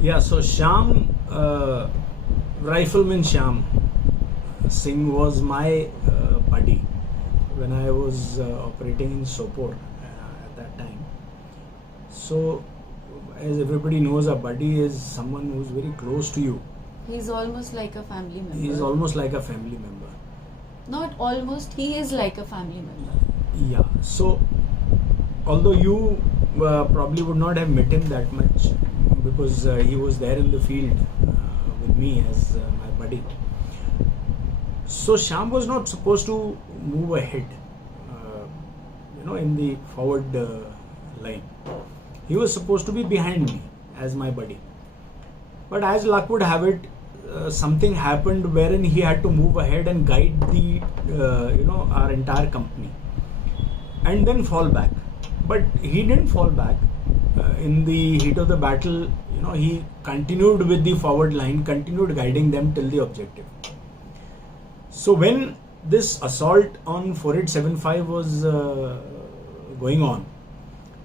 Yeah, so Shyam, Rifleman Shyam Singh was my buddy when I was operating in Sopor at that time. So, as everybody knows, a buddy is someone who's very close to you. He's almost like a family member. He is almost like a family member. Not almost, he is like a family member. Yeah, so although you probably would not have met him that much because he was there in the field with me as my buddy. So Shyam was not supposed to move ahead, in the forward line. He was supposed to be behind me as my buddy. But as luck would have it, something happened wherein he had to move ahead and guide the, our entire company, and then fall back. But he didn't fall back. In the heat of the battle, he continued with the forward line, continued guiding them till the objective. So when this assault on 4875 was going on,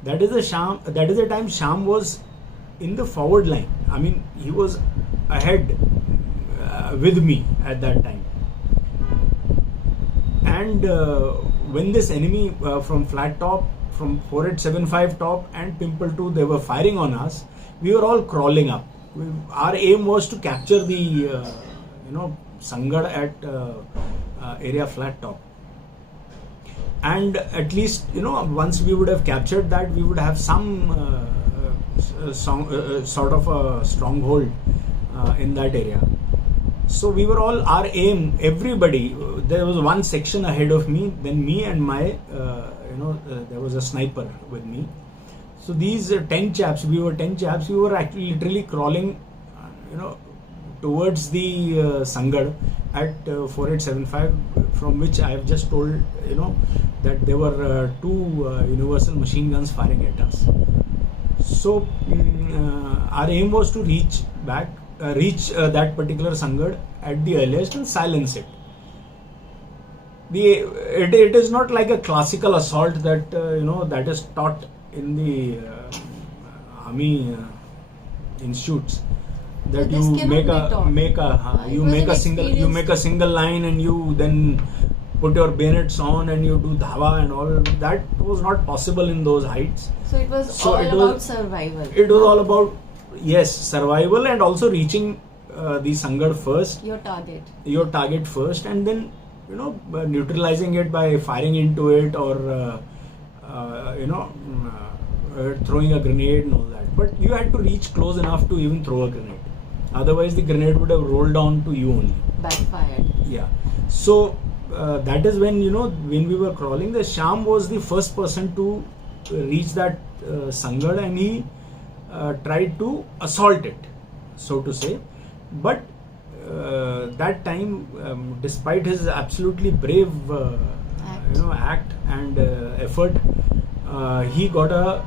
that is the time Shyam was in the forward line. I mean, he was ahead with me at that time. And when this enemy from flat top, from 4875 top and Pimple 2, they were firing on us, we were all crawling up. Our aim was to capture the, Sangad at area flat top. And at least, once we would have captured that, we would have some sort of a stronghold in that area. So we were all, our aim, everybody, there was one section ahead of me, then me and my, there was a sniper with me. So these 10 chaps, we were actually literally crawling, towards the Sangad at 4875, from which I have just told, that there were two universal machine guns firing at us. So our aim was to reach that particular Sangad at the earliest and silence it. It is not like a classical assault that that is taught in the army institutes, that So this you make a single line and you then put your bayonets on and you do dhava and all. That was not possible in those heights. So it was about survival. It was all about, yes, survival and also reaching the Sangad first. Your target first, and then neutralizing it by firing into it or throwing a grenade and all that. But you had to reach close enough to even throw a grenade. Otherwise, the grenade would have rolled down to you only. Backfired. Yeah. So that is when when we were crawling, the Shyam was the first person to reach that Sangad, and he tried to assault it, so to say. But that time, despite his absolutely brave act and effort, he got a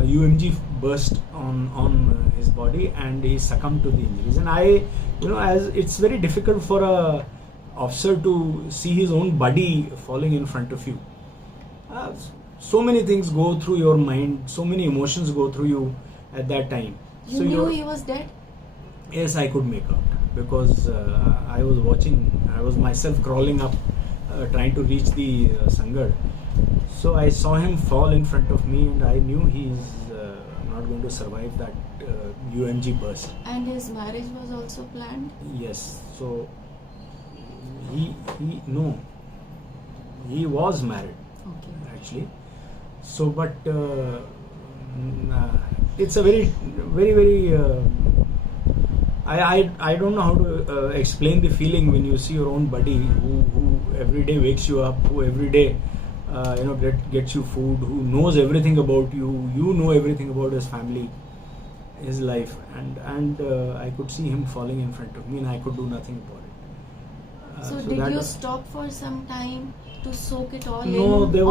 UMG burst on his body and he succumbed to the injuries. And as it's very difficult for a officer to see his own buddy falling in front of you. So many things go through your mind, so many emotions go through you at that time. You knew he was dead? Yes, I could make out, because I was watching. I was myself crawling up, trying to reach the Sangad. So I saw him fall in front of me, and I knew he's not going to survive that UMG burst. And his marriage was also planned? Yes. So he was married. Okay. Actually. So, but it's a very, very, very. I don't know how to explain the feeling when you see your own buddy who every day wakes you up, who every day gets you food, who knows everything about you. You know everything about his family, his life, and I could see him falling in front of me, and I could do nothing about it. So did you stop for some time to soak it all in? No, there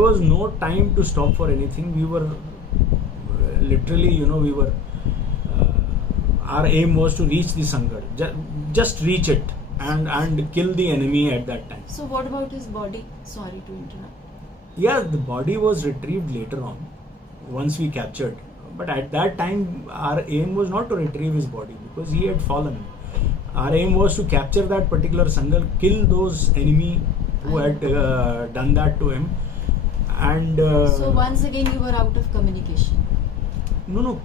was no time to stop for anything. We were literally, our aim was to reach the Sangad, just reach it and kill the enemy at that time. So what about his body? Sorry to interrupt. Yeah, the body was retrieved later on, once we captured but at that time our aim was not to retrieve his body because he had fallen. Our aim was to capture that particular Sangal, kill those enemy who had done that to him. And So once again you were out of communication. no,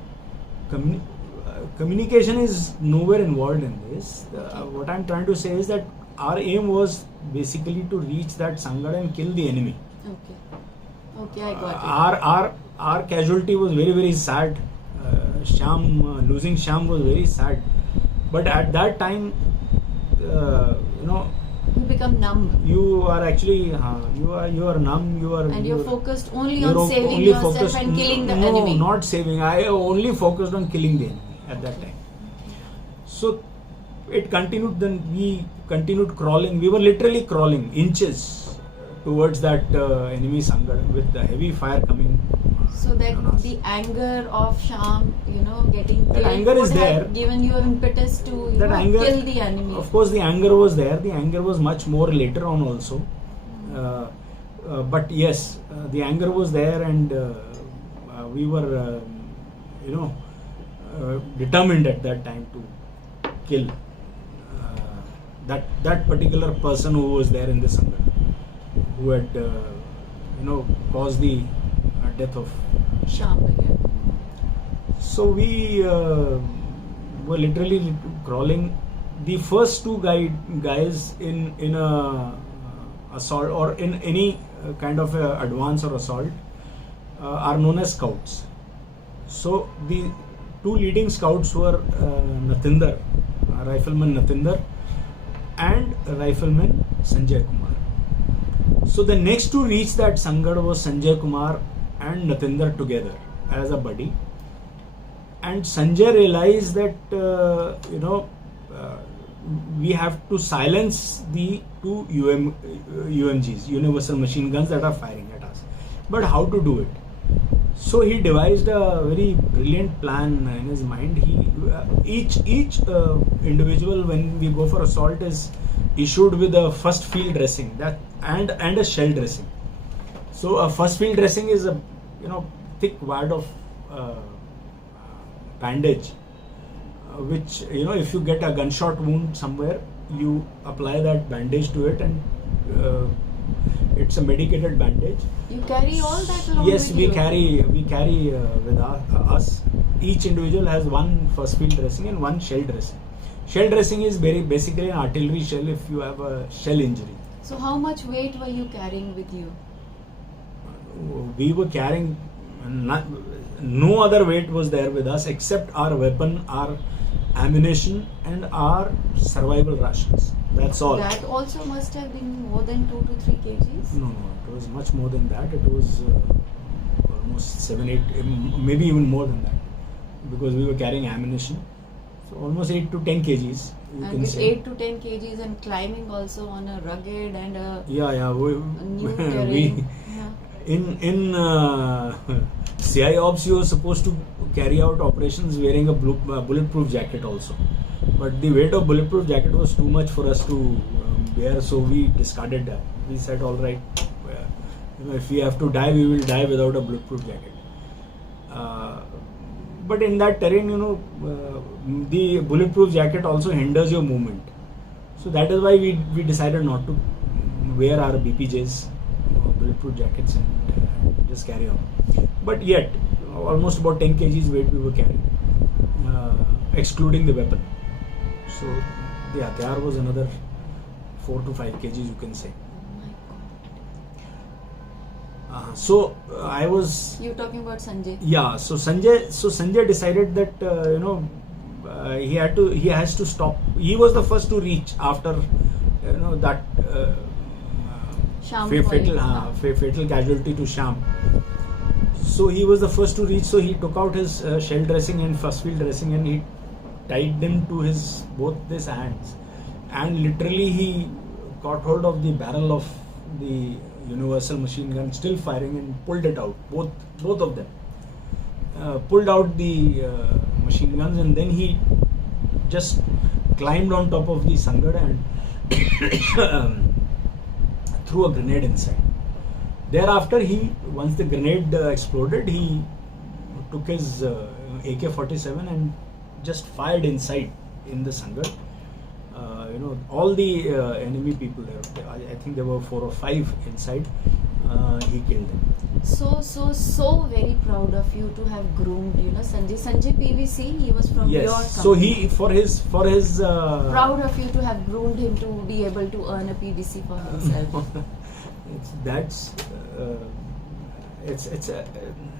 communication is nowhere involved in this. What I'm trying to say is that our aim was basically to reach that Sangal and kill the enemy. Okay, I got it. Our casualty was very, very sad. Losing Sham was very sad. But at that time, You become numb. you are actually you are numb. And you're focused only you're on saving only yourself focused- and killing the no, enemy. No, not saving. I only focused on killing the enemy at that time. So it continued. Then we continued crawling. We were literally crawling inches towards that enemy Sangal with the heavy fire coming. So that on us. the anger of Sham, getting That killed anger is would have there. given you impetus to That anger, kill the enemy. Of course, the anger was there. The anger was much more later on also. But yes, the anger was there, and we were, determined at that time to kill that particular person who was there in the Sangal, who had, caused the death of Sham again. So we were literally crawling. The first two guys in a assault or in any kind of a advance or assault are known as scouts. So the two leading scouts were Natinder, rifleman Natinder, and rifleman Sanjay Kumar. So the next to reach that Sangal was Sanjay Kumar and Natinder together as a buddy. And Sanjay realized that we have to silence the two UMGs, universal machine guns, that are firing at us. But how to do it? So he devised a very brilliant plan in his mind. Each individual, when we go for assault, is issued with a first field dressing and a shell dressing. So a first field dressing is a thick wad of bandage, which if you get a gunshot wound somewhere, you apply that bandage to it, and it's a medicated bandage. You carry all that along Yes, with we you? carry with us. Each individual has one first field dressing and one shell dressing. Shell dressing is basically an artillery shell if you have a shell injury. So how much weight were you carrying with you? We were carrying no other weight was there with us except our weapon, our ammunition, and our survival rations. That's all. That also must have been more than 2 to 3 kgs? No, it was much more than that. It was almost 7, 8, maybe even more than that, because we were carrying ammunition. So almost 8 to 10 kgs. You And can with say. 8 to 10 kgs and climbing also on a rugged and a new We, terrain. in CI Ops, you were supposed to carry out operations wearing a bulletproof jacket also. But the weight of bulletproof jacket was too much for us to bear, so we discarded that. We said, all right, if we have to die, we will die without a bulletproof jacket. But in that terrain, the bulletproof jacket also hinders your movement. So that is why we decided not to wear our BPJs, bulletproof jackets, and just carry on. But yet, almost about 10 kgs weight we were carrying, excluding the weapon. So the Hatyar was another 4 to 5 kgs, you can say. So I was. You're talking about Sanjay? Yeah. So Sanjay decided that he has to stop. He was the first to reach after that Sham fatal casualty to Sham. So he was the first to reach. So he took out his shell dressing and first field dressing, and he tied them to both his hands, and literally he got hold of the barrel of the universal machine gun, still firing, and pulled it out. Both of them pulled out the machine guns, and then he just climbed on top of the Sangal and threw a grenade inside. Thereafter, once the grenade exploded, he took his AK-47 and just fired inside in the Sangat. All the enemy people there, I think there were 4 or 5 inside, he killed them. So very proud of you to have groomed, Sanjay PVC, he was from your company. Yes, so he, for his proud of you to have groomed him to be able to earn a PVC for himself.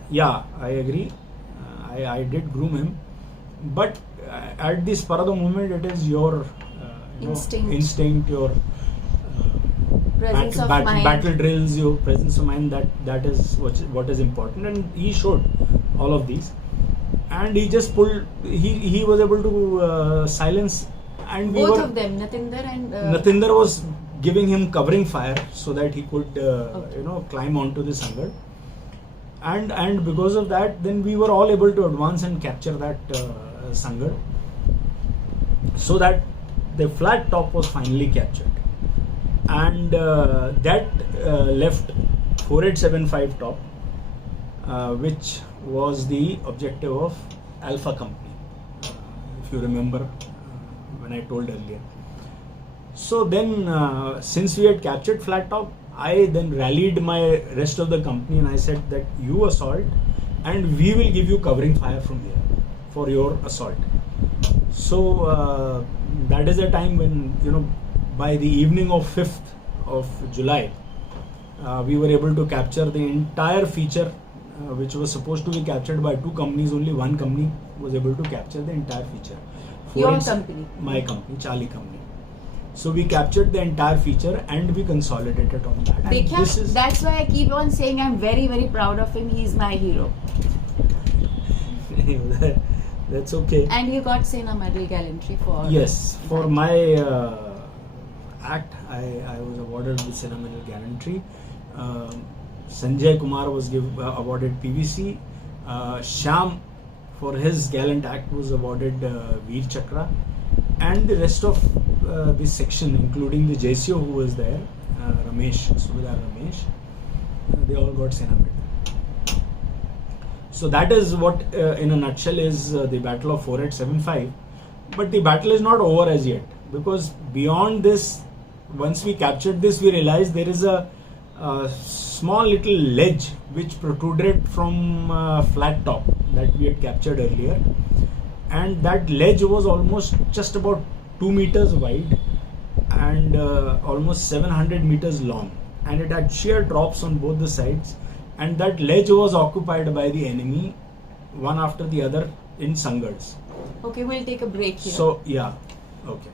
Yeah, I agree. I did groom him, but at the spur of the moment, it is your instinct, your Presence of mind. battle drills, your presence of mind. That is what is important, and he showed all of these, and he just pulled. He was able to silence, and both of them, Natinder and Natinder was giving him covering fire so that he could climb onto the Sangat, and because of that, then we were all able to advance and capture that Sangat, so that the flat top was finally captured, and that left 4875 top, which was the objective of Alpha Company, if you remember when I told earlier. So then, since we had captured flat top, I then rallied my rest of the company and I said that you assault and we will give you covering fire from here for your assault. So that is the time when, by the evening of 5th of July, we were able to capture the entire feature, which was supposed to be captured by 2 companies. Only 1 company was able to capture the entire feature. Your company? My company, Charlie Company. So we captured the entire feature and we consolidated on that. And that's why I keep on saying I'm very, very proud of him. He's my hero. That's okay. And you got Sena Medal Gallantry for... Yes, for my act, I was awarded with Sena Medal Gallantry. Sanjay Kumar was awarded PVC. Shyam, for his gallant act, was awarded Veer Chakra. And the rest of this section, including the JCO who was there, Subedar Ramesh, they all got Sena Medal. So that is what, in a nutshell, is the Battle of 4875. But the battle is not over as yet, because beyond this, once we captured this, we realized there is a small little ledge which protruded from flat top that we had captured earlier. And that ledge was almost just about 2 meters wide and almost 700 meters long, and it had sheer drops on both the sides, and that ledge was occupied by the enemy, one after the other, in Sangats. Okay, we'll take a break here. So yeah, okay.